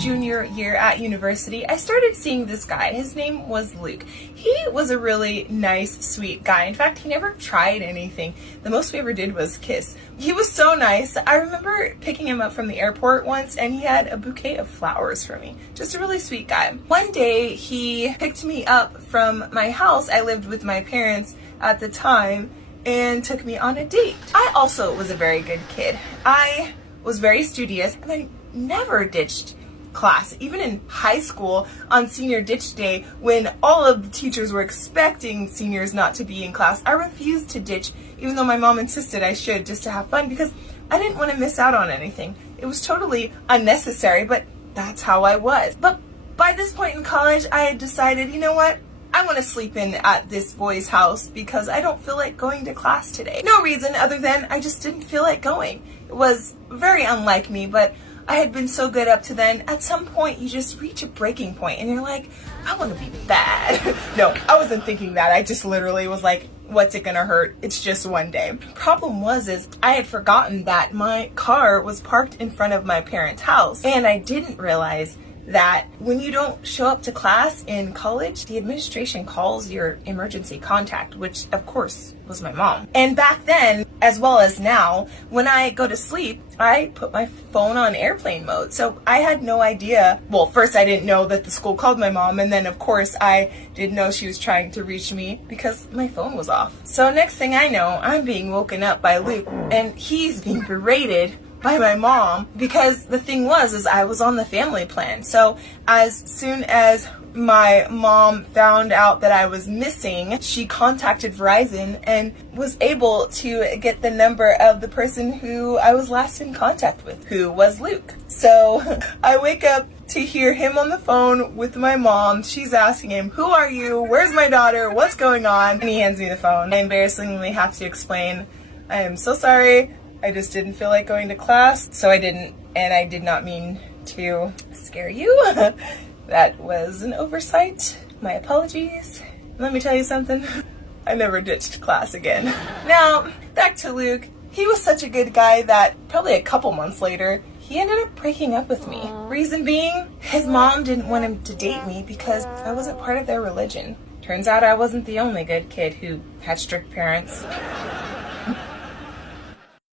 junior year at university, I started seeing this guy. His name was Luke. He was a really nice, sweet guy. In fact, he never tried anything. The most we ever did was kiss. He was so nice. I remember picking him up from the airport once, and he had a bouquet of flowers for me. Just a really sweet guy. One day, he picked me up from my house. I lived with my parents at the time, and took me on a date. I also was a very good kid. I was very studious, and I never ditched class. Even in high school on senior ditch day, when all of the teachers were expecting seniors not to be in class, I refused to ditch, even though my mom insisted I should, just to have fun, because I didn't want to miss out on anything. It was totally unnecessary, but that's how I was. But by this point in college, I had decided, you know what? I want to sleep in at this boy's house because I don't feel like going to class today. No reason other than I just didn't feel like going. It was very unlike me, but I had been so good up to then. At some point, you just reach a breaking point and you're like, I want to be bad. No, I wasn't thinking that. I just literally was like, what's it gonna hurt? It's just one day. Problem is I had forgotten that my car was parked in front of my parents' house, and I didn't realize that when you don't show up to class in college, the administration calls your emergency contact, which of course was my mom. And back then, as well as now, when I go to sleep, I put my phone on airplane mode. So I had no idea. Well, first I didn't know that the school called my mom, and then of course I didn't know she was trying to reach me because my phone was off. So next thing I know, I'm being woken up by Luke, and he's being berated by my mom, because the thing was I was on the family plan. So as soon as my mom found out that I was missing, she contacted Verizon and was able to get the number of the person who I was last in contact with, who was Luke. So I wake up to hear him on the phone with my mom. She's asking him, who are you? Where's my daughter? What's going on? And he hands me the phone. I embarrassingly have to explain, I am so sorry. I just didn't feel like going to class, so I didn't, and I did not mean to scare you. That was an oversight. My apologies. Let me tell you something. I never ditched class again. Now, back to Luke. He was such a good guy that probably a couple months later, he ended up breaking up with me. Reason being, his mom didn't want him to date me because I wasn't part of their religion. Turns out I wasn't the only good kid who had strict parents.